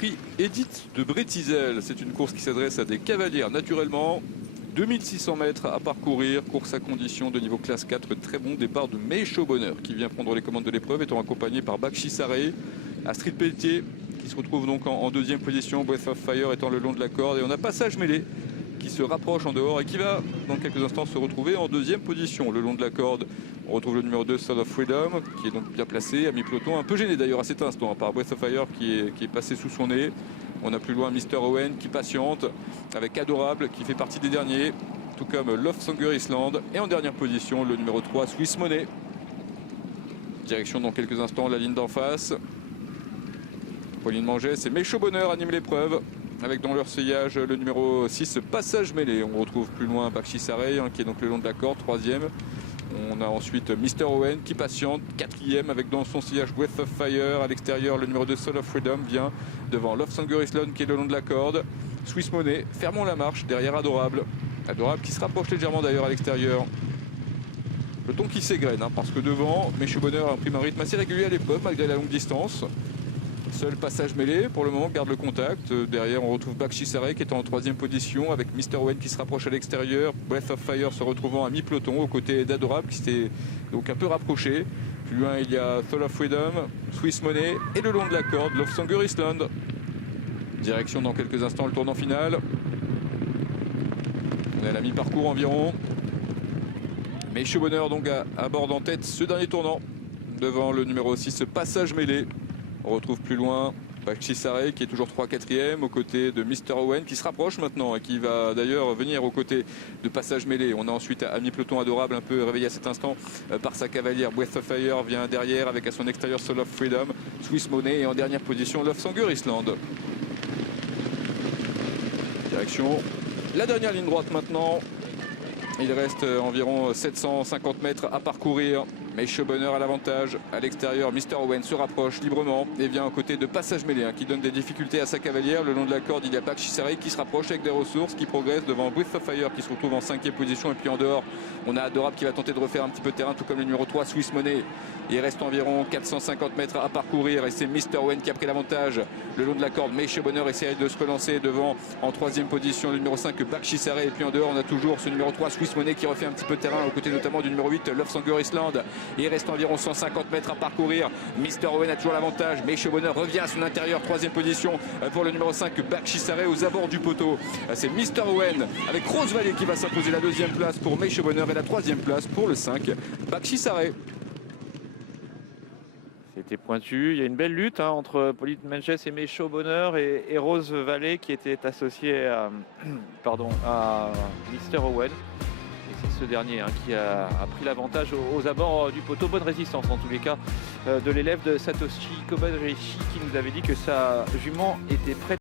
prix Edith de Brétizel. C'est une course qui s'adresse à des cavalières naturellement. 2600 mètres à parcourir, course à condition de niveau classe 4. Très bon départ de Meisho Bonheur qui vient prendre les commandes de l'épreuve, étant accompagné par Bakshi Saré, Astrid Pelletier qui se retrouve donc en deuxième position, Breath of Fire étant le long de la corde. Et on a Passage Mêlé qui se rapproche en dehors et qui va dans quelques instants se retrouver en deuxième position le long de la corde. On retrouve le numéro 2, Soul of Freedom, qui est donc bien placé à mi-peloton, un peu gêné d'ailleurs à cet instant par Breath of Fire qui est passé sous son nez. On a plus loin Mr. Owen qui patiente avec Adorable qui fait partie des derniers, tout comme Love Sanger Island. Et en dernière position, le numéro 3, Swiss Money. Direction dans quelques instants la ligne d'en face. Pauline Mangès et Meisho Bonheur animent l'épreuve, avec dans leur sillage le numéro 6, Passage Mêlé. On retrouve plus loin Bakshi Saré qui est donc le long de la corde, troisième. On a ensuite Mr. Owen qui patiente, quatrième, avec dans son sillage Breath of Fire. À l'extérieur, le numéro 2, Soul of Freedom vient devant Love Sanger Island qui est le long de la corde. Swiss Money, fermons la marche derrière Adorable. Adorable qui se rapproche légèrement d'ailleurs à l'extérieur. Peloton qui s'égrène parce que devant, Meisho Bonheur imprime un rythme assez régulier à l'épreuve malgré la longue distance. Seul Passage Mêlé pour le moment garde le contact. Derrière on retrouve Bakshi Saré qui est en troisième position avec Mr. Owen qui se rapproche à l'extérieur. Breath of Fire se retrouvant à mi-peloton aux côtés d'Adorable qui s'était donc un peu rapproché. Plus loin il y a Soul of Freedom, Swiss Money et le long de la corde Love Sanger Island. Direction dans quelques instants le tournant final. On est à la mi-parcours environ. Meisho Bonheur donc aborde en tête ce dernier tournant devant le numéro 6, Passage Mêlé. On retrouve plus loin Bakshi Saré qui est toujours 3-4e aux côtés de Mr. Owen qui se rapproche maintenant et qui va d'ailleurs venir aux côtés de Passage Mêlé. On a ensuite à mi-peloton Adorable un peu réveillé à cet instant par sa cavalière. Breath of Fire vient derrière avec à son extérieur Soul of Freedom, Swiss Money et en dernière position Love Sanger Island. Direction la dernière ligne droite maintenant. Il reste environ 750 mètres à parcourir. Meisho Bonheur à l'avantage. À l'extérieur, Mr. Owen se rapproche librement et vient aux côtés de Passage Mêlé qui donne des difficultés à sa cavalière. Le long de la corde, il y a Bakshi Saré qui se rapproche avec des ressources, qui progresse devant Breath of Fire qui se retrouve en cinquième position. Et puis en dehors, on a Adorable qui va tenter de refaire un petit peu de terrain, tout comme le numéro 3, Swiss Money. Il reste environ 450 mètres à parcourir et c'est Mr. Owen qui a pris l'avantage le long de la corde. Meisho Bonheur essaie de se relancer devant en troisième position le numéro 5, Bakshi Saré. Et puis en dehors, on a toujours ce numéro 3, Swiss Money qui refait un petit peu de terrain aux côtés notamment du numéro 8, Love Sanger Island. Il reste environ 150 mètres à parcourir. Mr. Owen a toujours l'avantage. Meisho Bonheur revient à son intérieur. Troisième position pour le numéro 5, Bakshi Saré aux abords du poteau. C'est Mr. Owen avec Rose Valley qui va s'imposer la deuxième place pour Meisho Bonheur et la troisième place pour le 5, Bakshi Saré. C'était pointu. Il y a une belle lutte entre Pauline Mangès et Meisho Bonheur et Rose Valley qui était associée à, à Mr. Owen. Et c'est ce dernier qui a pris l'avantage aux abords du poteau. Bonne résistance en tous les cas de l'élève de Satoshi Kobayashi qui nous avait dit que sa jument était prête.